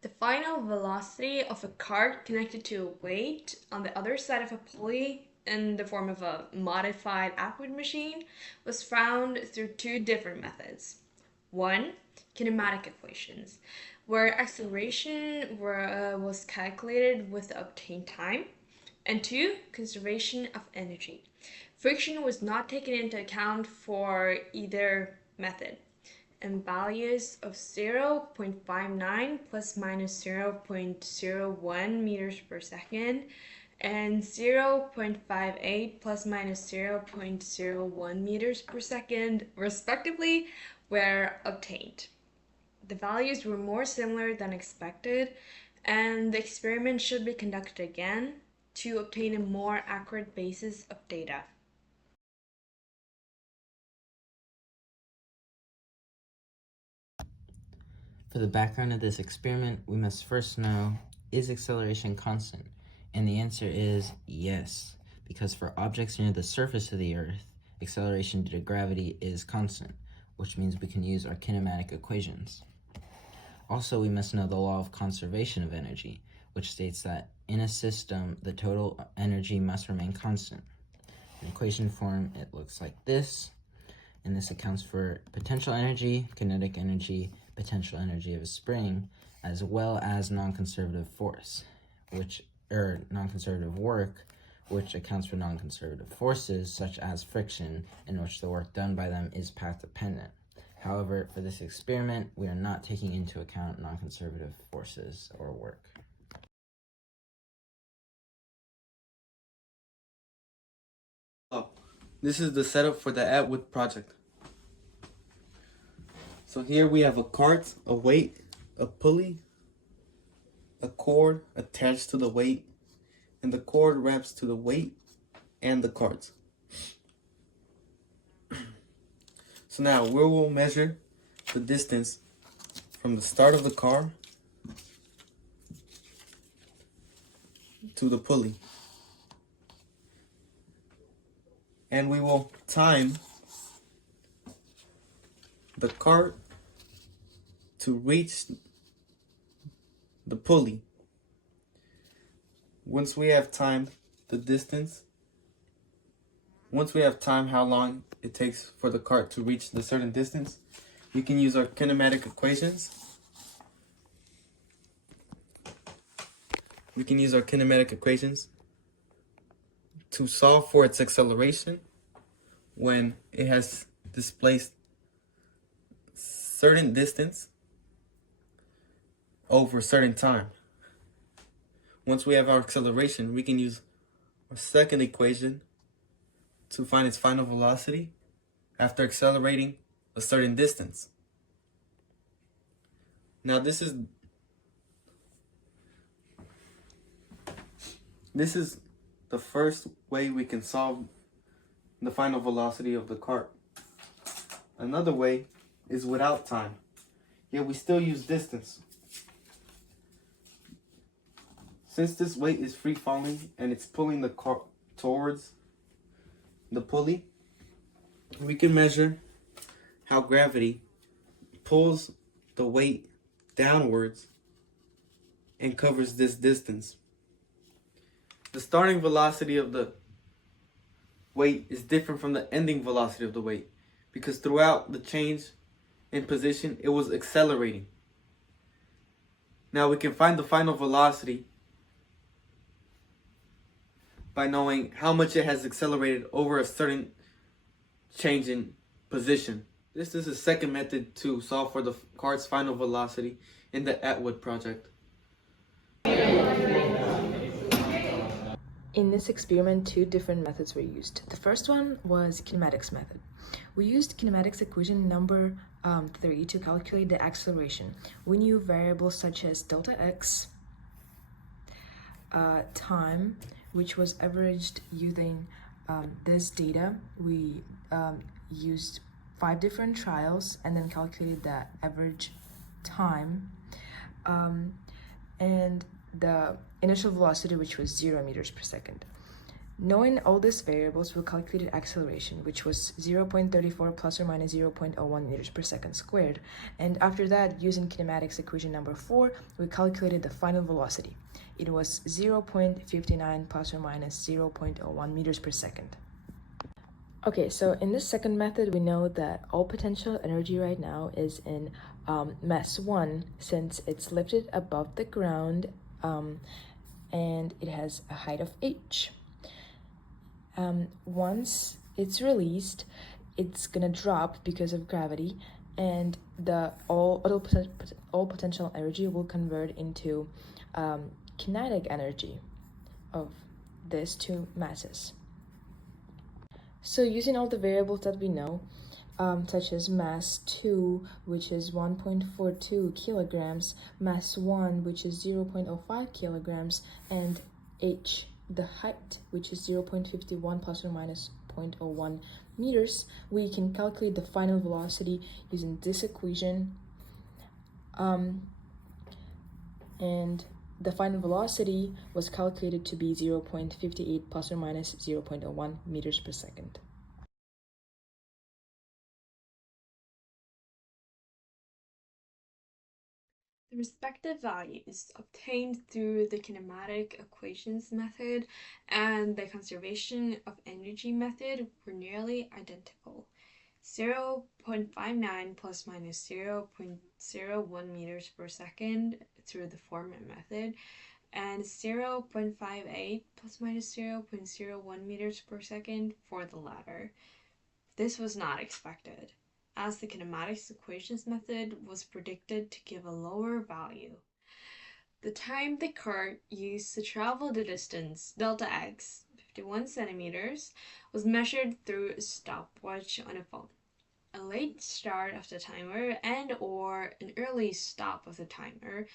The final velocity of a cart connected to a weight on the other side of a pulley in the form of a modified Atwood machine was found through two different methods. One, kinematic equations, where acceleration was calculated with the obtained time, and two, conservation of energy. Friction was not taken into account for either method, and values of 0.59 plus minus 0.01 meters per second and 0.58 plus minus 0.01 meters per second, respectively, were obtained. The values were more similar than expected, and the experiment should be conducted again to obtain a more accurate basis of data. For the background of this experiment, we must first know, is acceleration constant? And the answer is yes, because for objects near the surface of the Earth, acceleration due to gravity is constant, which means we can use our kinematic equations. Also, we must know the law of conservation of energy, which states that in a system, the total energy must remain constant. In equation form, it looks like this, and this accounts for potential energy, kinetic energy, potential energy of a spring, as well as non-conservative force, non-conservative work, which accounts for non-conservative forces, such as friction, in which the work done by them is path-dependent. However, for this experiment, we are not taking into account non-conservative forces or work. This is the setup for the Atwood project. So here we have a cart, a weight, a pulley, a cord attached to the weight, and the cord wraps to the weight and the cart. So now we will measure the distance from the start of the car to the pulley. And we will time the cart to reach the pulley. Once we have timed the distance, once we have time how long it takes for the cart to reach the certain distance, we can use our kinematic equations. We can use our kinematic equations to solve for its acceleration when it has displaced certain distance over a certain time. Once we have our acceleration, we can use our second equation to find its final velocity after accelerating a certain distance. Now this is the first way we can solve the final velocity of the cart. Another way is without time, yet we still use distance. Since this weight is free falling and it's pulling the cart towards the pulley, we can measure how gravity pulls the weight downwards and covers this distance. The starting velocity of the weight is different from the ending velocity of the weight because throughout the change in position, it was accelerating. Now we can find the final velocity by knowing how much it has accelerated over a certain change in position. This is the second method to solve for the cart's final velocity in the Atwood project. In this experiment, two different methods were used. The first one was kinematics method. We used kinematics equation number 3 to calculate the acceleration. We knew variables such as delta x, time, which was averaged using this data. We used 5 different trials and then calculated the average time and the initial velocity, which was 0 meters per second. Knowing all these variables, we calculated acceleration, which was 0.34 plus or minus 0.01 meters per second squared. And after that, using kinematics equation number 4, we calculated the final velocity. It was 0.59 plus or minus 0.01 meters per second. Okay, so in this second method, we know that all potential energy right now is in mass 1, since it's lifted above the ground and it has a height of h. Once it's released, it's gonna drop because of gravity, and all potential energy will convert into kinetic energy of these two masses. So using all the variables that we know, such as mass 2, which is 1.42 kilograms, mass 1, which is 0.05 kilograms, and h, the height, which is 0.51 plus or minus 0.01 meters, we can calculate the final velocity using this equation. And the final velocity was calculated to be 0.58 plus or minus 0.01 meters per second. The respective values obtained through the kinematic equations method and the conservation of energy method were nearly identical. 0.59 plus minus 0.01 meters per second through the former method, and 0.58 plus minus 0.01 meters per second for the latter. This was not expected, as the kinematics equations method was predicted to give a lower value. The time the cart used to travel the distance, delta x, 51 centimeters, was measured through a stopwatch on a phone. A late start of the timer and or an early stop of the timer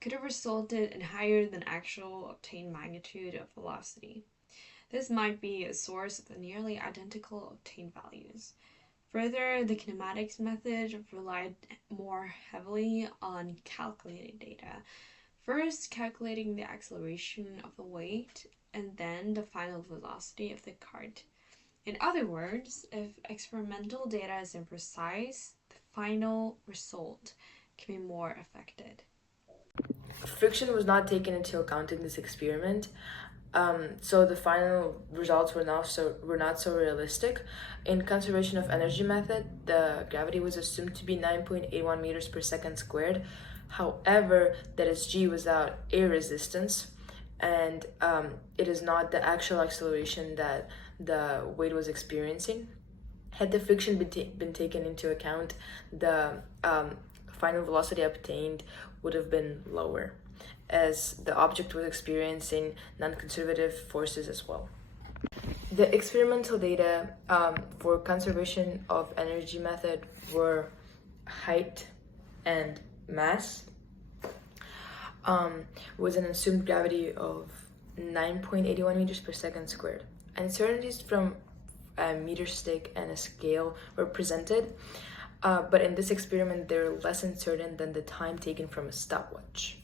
could have resulted in higher than actual obtained magnitude of velocity. This might be a source of the nearly identical obtained values. Further, the kinematics method relied more heavily on calculated data, first calculating the acceleration of the weight and then the final velocity of the cart. In other words, if experimental data is imprecise, the final result can be more affected. Friction was not taken into account in this experiment, so the final results were not so realistic. In conservation of energy method, the gravity was assumed to be 9.81 meters per second squared. However, that is g without air resistance, and it is not the actual acceleration that the weight was experiencing. Had the friction been taken into account, the final velocity obtained would have been lower, as the object was experiencing non-conservative forces as well. The experimental data for conservation of energy method were height and mass, with an assumed gravity of 9.81 meters per second squared. Uncertainties from a meter stick and a scale were presented, but in this experiment they're less uncertain than the time taken from a stopwatch.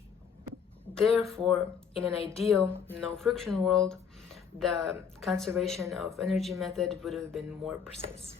Therefore, in an ideal no friction world, the conservation of energy method would have been more precise.